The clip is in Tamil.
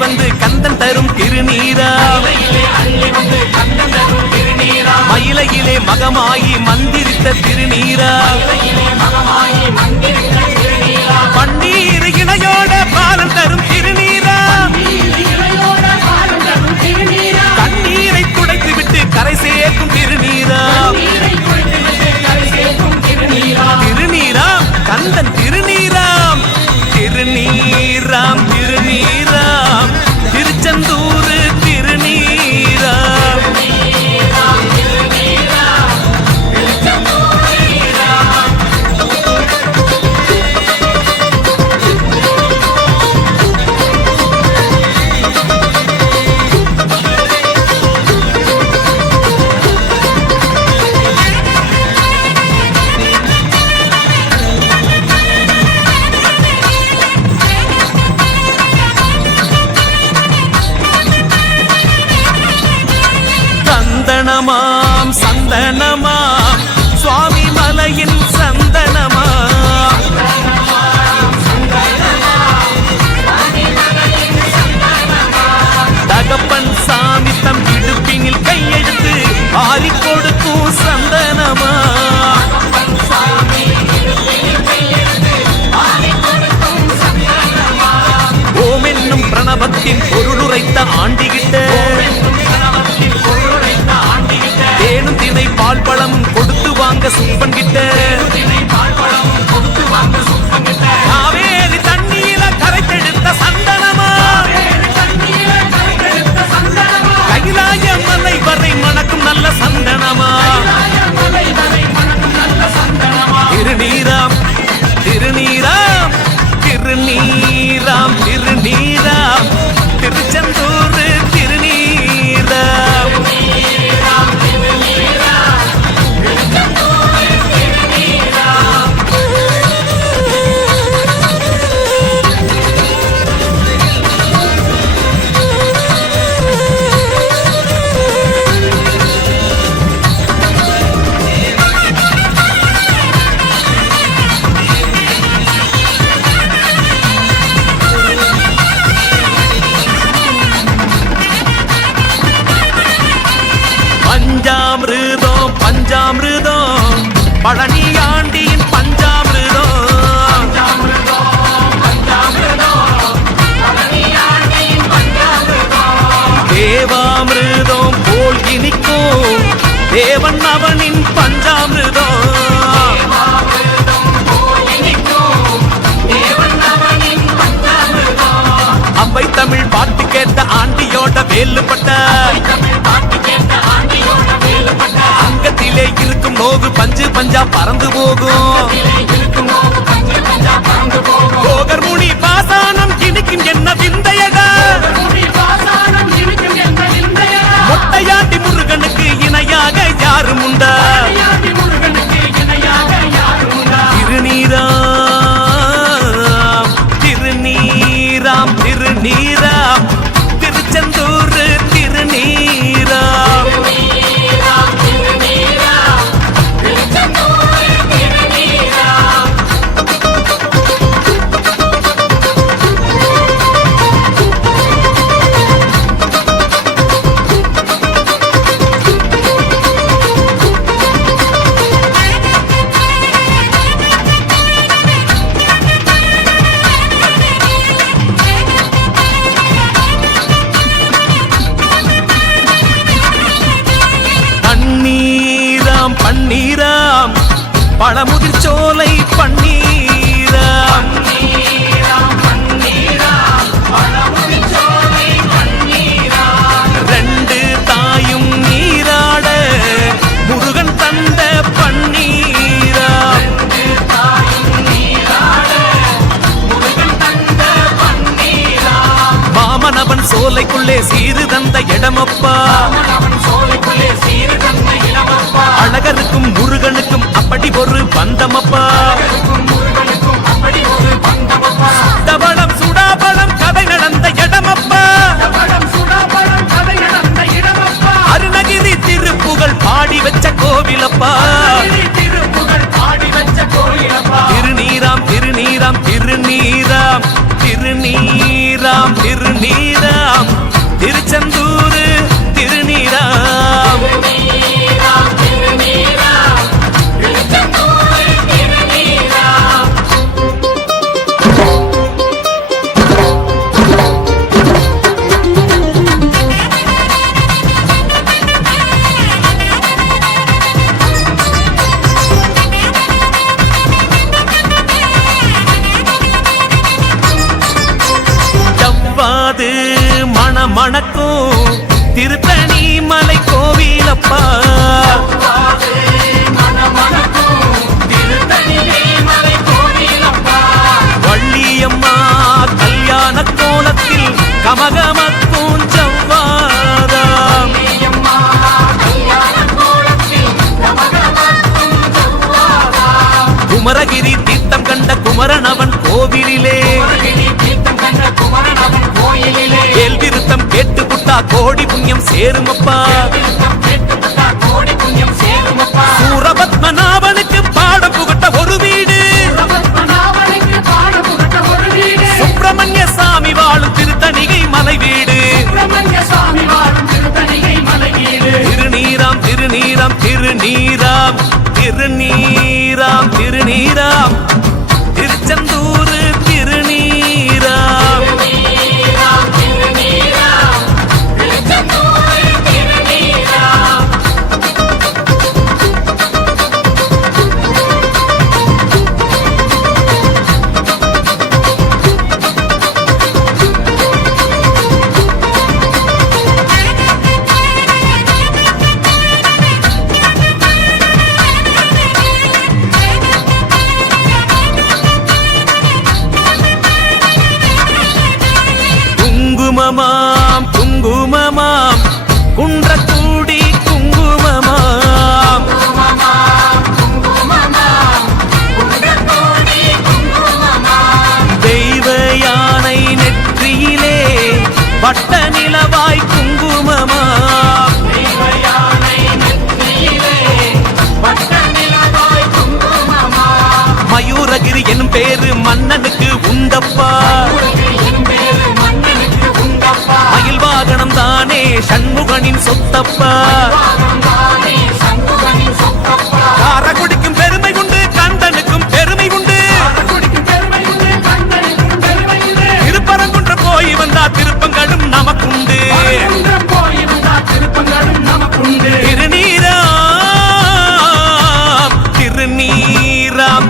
வந்து கந்தன் தரும் திருநீரா மயிலையிலே மகமாயி மந்திரித்த திருநீரா பன்னீர் இணையோட பாலன் தரும் திருநீரா கண்ணீரை துடைத்து விட்டு கரை சேர்க்கும் திருநீரா திருநீராம் கந்தன் திருநீராம் திருநீராம் திருநீராம் திருச்செந்தூர் திருநீராம் சந்தனமாம் சந்தனமாம் சுவாமி மலையின் சந்தனமாம் தகப்பன் சாமி தம் இடுப்பினில் கையெடுத்து ஆறி கொடுக்கும் சந்தனமா ஓம் என்னும் பிரணவத்தின் பொருளுரைத்த ஆண்டிகிட்ட தேனும் தினை பால் பழமும் கொடுத்து வாங்க சுப்பன் கிட்ட காவேரி தண்ணீர கரைத்தெடுத்த சந்தனமா கைலாய மலை வரை மணக்கும் நல்ல சந்தனமா திருநீராம் திருநீராம் திருநீராம் திருநீராம் திருச்செந்தூர் திருநீராம் பஞ்சாமிருதம் பஞ்சாமிருதம் பழனி ஆண்டியின் பஞ்சாமிருதம் தேவாமிருதம் போல் இனிக்கும் தேவன் அவனின் பஞ்சாமிருதம் அம்பை தமிழ் பாட்டு கேட்ட ஆண்டியோட வேலுப்பட்ட அங்கத்திலே இருக்கும் நோகு பஞ்சு பஞ்சா பறந்து போகும் போகர் முனி பாசானம் இனிக்கும் என்ன விந்தையடா மொட்டையாண்டி முருகனுக்கு இணையாக யாரும் உண்டா திருநீராம் திருநீராம் திருநீராம் திருச்செந்தூர் திருநீராம் பன்னீராம் பழமுதிர் சோலை பன்னீராம் ரெண்டு தாயும் நீராட முருகன் தந்த பன்னீராம் மாமனவன் சோலைக்குள்ளே சீறு தந்த இடமப்பா அழகருக்கும் முருகனுக்கும் அப்படி ஒரு பந்தமப்பா தவளம் சுடாபலம் கதை நடந்த இடமப்பா அருணகிரி திருப்புகழ் பாடி வச்ச கோவிலப்பா திருநீராம் திருநீராம் திருநீராம் திருநீராம் திருநீராம் மணக்கும் திருத்தணி மலை கோவிலப்பா. வள்ளியம்மா கல்யாண கோலத்தில் கமகமக்கும் செவ்வாதாம். குமரகிரி தீர்த்தம் கண்ட குமரனவன் கோவிலிலே கேள் விருத்தம் கேட்டு புட்டா கோடி புண்ணியம் சேருமப்பா. சூரபத்மநாபனுக்கு பாடம் புகட்ட ஒரு வீடு, சுப்பிரமணிய சாமி வாழும் திருத்தணிகை மலை வீடு. திருநீராம் திருநீராம் திருநீராம் திருநீராம் திருநீராம் திருச்செந்தூர் திருநீராம். குங்குமமாம் குங்குமமாம் குன்றக்கூடி குங்குமமாம். தெய்வ யானை நெற்றியிலே வட்ட நிலவாய் குங்குமமாம். மயூரகிரி எனும் பேரு மன்னனுக்கு உண்டப்பா. மயில் வாகனம் தானே சண்முகனின் சொத்தப்பா. காரக்குடிக்கும் பெருமை உண்டு, கந்தனுக்கும் பெருமை உண்டு. திருப்பரங்குன்ற போய் வந்தா திருப்பங்களும் நமக்குண்டு. திருநீராம் திருநீராம்